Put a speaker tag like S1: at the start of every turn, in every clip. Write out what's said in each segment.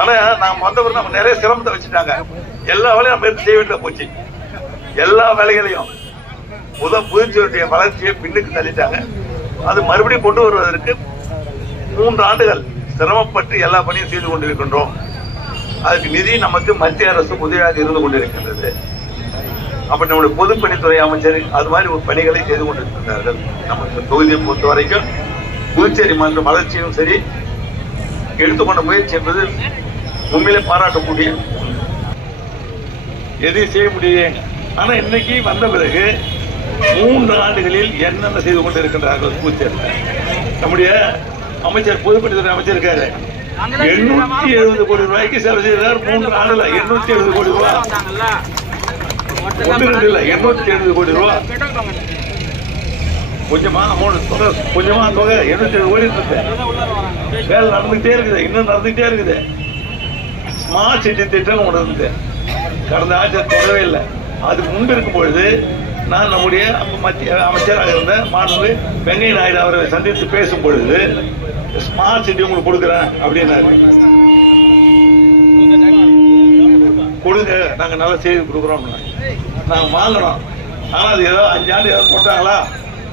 S1: ஆனா நாம் வந்தவர் நம்ம நிறைய சிரமத்தை வச்சுட்டாங்க. எல்லா வேலையும் நம்ம செய்ய வேண்டிய போச்சு. எல்லா வேலைகளையும் முத புதுச்சேரியுடைய வளர்ச்சியை பின்னுக்கு தள்ளிட்டாங்க. அது மறுபடியும் கொண்டு வருவதற்கு மூன்று ஆண்டுகள் சிரமப்பட்டு எல்லா பணியும் செய்து கொண்டிருக்கின்றோம். அதுக்கு நிதி நமக்கு மத்திய அரசு உதவியாக இருந்து கொண்டிருக்கின்றது. அப்ப நம்முடைய பொதுப்பணித்துறை அமைச்சர் அது மாதிரி ஒரு பணிகளை செய்து கொண்டிருக்கிறார்கள் நமக்கு தொகுதியை பொறுத்த வரைக்கும் புதுச்சேரி மன்ற வளர்ச்சியும் சரி எடுத்துக்கொண்ட முயற்சி என்பது உண்மையிலே பாராட்டக்கூடிய முடியும். எதையும் செய்ய முடியும் ஆனா இன்னைக்கு வந்த பிறகு மூன்று ஆண்டுகளில் என்னென்ன செய்து கொண்டு இருக்கின்றார்கள் புதுச்சேரியில் நம்முடைய அமைச்சர் பொதுப்பணித்துறை அமைச்சர் இருக்காரு. எண்ணூத்தி எழுபது கோடி ரூபாய்க்கு செலவு செய்கிறார். மூன்று ஆண்டுல எண்ணூத்தி எழுபது கோடி ரூபாய் ஒன்று ரெண்டு இல்லை எண்ணூத்தி எழுபது கோடி ரூபாய் கொஞ்சமா அமௌண்ட் தொகை கொஞ்சமா தொகை. எண்ணூத்தி எழுபது கோடி இருக்கு வேலை நடந்துகிட்டே இருக்குது. இன்னும் நடந்துகிட்டே இருக்குது. ஸ்மார்ட் சிட்டி திட்டம் ஒன்று இருந்தது. கடந்த ஆட்சி தொடவே இல்லை. அது முன்பு இருக்கும் பொழுது நான் நம்முடைய மத்திய அமைச்சராக இருந்த மாண்பு வெங்கைய நாயுடு அவரை சந்தித்து பேசும் பொழுது ஸ்மார்ட் சிட்டி உங்களுக்கு கொடுக்குறேன் அப்படின்னாரு. கொடுங்க நாங்கள் நல்லா செய்து கொடுக்குறோம் நாங்கள் வாங்கினோம் ஆனால் அது ஏதோ அஞ்சு ஆண்டு ஏதோ போட்டாங்களா?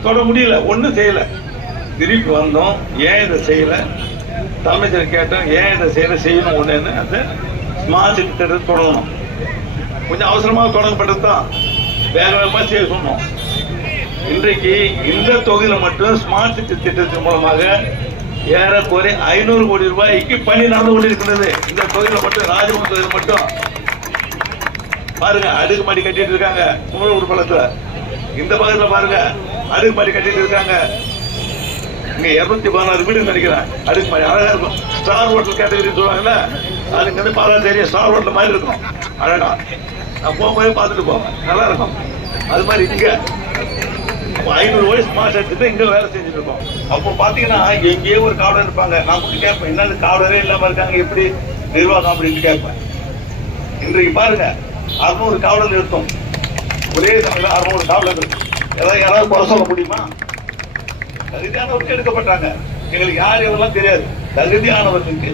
S1: தொட முடியல. ஒன்றும் செய்யலை. திருப்பி வந்தோம். ஏன் இதை செய்யலை? தலைமைச்சர் கேட்டோம் ஏன் இதை செய்ய செய்யணும் ஒண்ணுன்னு அந்த ஸ்மார்ட் சிட்டி திட்டத்தை தொடங்கணும். கொஞ்சம் அவசரமாக தொடங்கப்பட்டது தான். வேற விதமாக செய்ய சொன்னோம். இன்றைக்கு இந்த தொகுதியில் மட்டும் ஸ்மார்ட் சிட்டி திட்டத்தின் மூலமாக ஏறக்குறை ஐநூறு கோடி ரூபாய்க்கு பணி நடந்து கொண்டிருக்கிறது இந்த தொகுதியில் மட்டும் ராஜபவன் தொகுதியில் மட்டும். பாருங்க அடுக்கு மாடி கட்டிட்டு இருக்காங்க. குமரகுரு பள்ளத்துல. இந்த பக்கத்துல பாருங்க அடுக்கு மாடி கட்டிட்டு இருக்காங்க. இங்க இருநூத்தி பதினாறு வீடு நினைக்கிறேன். அதுக்கு இருக்கும் ஸ்டார் ஹோட்டல் கேட்டகரி சொல்லுவாங்கல்ல அதுக்கு வந்து இருந்து பார்த்தா தெரியும் ஸ்டார் ஹோட்டல் மாதிரி இருக்கும். அழகா நான் போகும்போதே பார்த்துட்டு போவேன். நல்லா இருக்கும். அது மாதிரி இங்க ஐநூறு வயசு மாசம் எடுத்துட்டு இங்க வேலை செஞ்சுட்டு இருக்கோம். அப்போ பாத்தீங்கன்னா எங்கேயோ ஒரு காவலர் இருப்பாங்க. நான் கூட கேட்பேன். என்ன காவலரே இல்லாம இருக்காங்க எப்படி நிர்வாகம் அப்படின்னு கேட்பேன். இன்றைக்கு பாருங்க அறுநூறு காவலர் இருக்கும். ஒரே சமயம் அறுநூறு காவலர் இருக்கும் ஏதாவது யாராவது குறை சொல்ல முடியுமா? தகுதியானவர்கள் எடுக்கப்பட்டாங்க. எங்களுக்கு யார் எவ்வளவு தெரியாது. தகுதியானவர்களுக்கு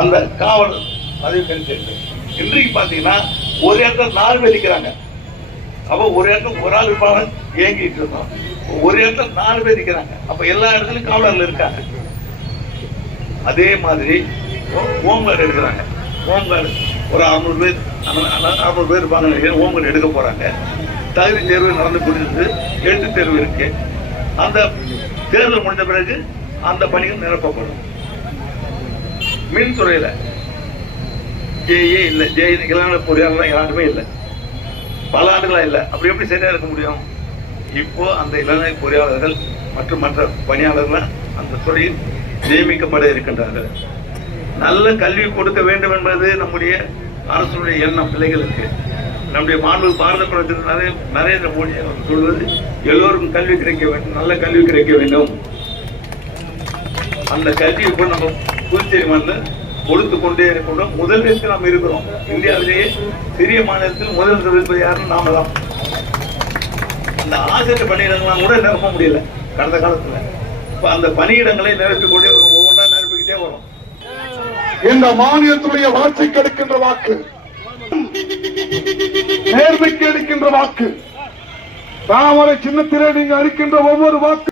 S1: அந்த காவல் பதவி கிடைச்சிருக்கு இன்றைக்கு பாத்தீங்கன்னா ஒரு இடத்துல நாலு பேர் இருக்கிறாங்க அப்போ ஒரு இடத்துல ஒரு ஆள் இருப்பாங்க இயங்கிட்டு இருந்தோம் ஒரு இடத்துல நாலு பேர் இருக்கிறாங்க அப்ப எல்லா இடத்துலயும் காவலர்கள் இருக்காங்க. அதே மாதிரி ஹோம்கார்டு எடுக்கிறாங்க. ஹோம்கார்டு ஒரு அறுநூறு பேர் அறுநூறு பேர் இருப்பாங்க ஹோம்கார்டு எடுக்க போறாங்க. தகுதி தேர்வு நடந்து கொண்டிருக்கு எழுத்து தேர்வு இருக்கு. அந்த தேர்தல் முடிந்த பிறகு அந்த பணிகள் நிரப்பப்படும். மின்துறையில ஜேஏ இல்லை ஜே இளநிலை பொறியாளர் யாருமே இல்லை. பல ஆண்டுகளா இல்லை. அப்படி எப்படி சரியா இருக்க முடியும்? இப்போ அந்த இளநிலை பொறியாளர்கள் மற்றும் மற்ற பணியாளர்கள் அந்த துறையில் நியமிக்கப்பட இருக்கின்றார்கள். நல்ல கல்வி கொடுக்க வேண்டும் என்பது நம்முடைய அரசுடைய எண்ணம் பிள்ளைகளுக்கு. நம்முடைய மாண்பு பாரத பிரதமர் நரேந்திர மோடி அவர்கள் சொல்வது எல்லோருக்கும் கல்வி கிடைக்க வேண்டும் நல்ல கல்வி கிடைக்க வேண்டும். அந்த கல்வி இப்போ நம்ம புதுச்சேரி மாநிலம் கொடுத்து கொண்டே இருக்கணும். முதல் இடத்தில் நாம் இருக்கிறோம். இந்தியாவிலேயே சிறிய மாநிலத்தில் முதல் இருப்பது யாருன்னு நாம தான். அந்த ஆசிரியர் பணியிடங்கள்லாம் கூட நிரப்ப முடியல கடந்த காலத்துல. இப்ப அந்த பணியிடங்களை நிரப்பி கொண்டே வரும். ஒவ்வொன்றா நிரப்பிக்கிட்டே வரும்.
S2: இந்த மாநிலத்துடைய வளர்ச்சி கிடைக்கின்ற வாக்கு நேர்மைக்கு எடுக்கின்ற வாக்கு. தாமரை சின்னத்திலே நீங்க அளிக்கின்ற ஒவ்வொரு வாக்கு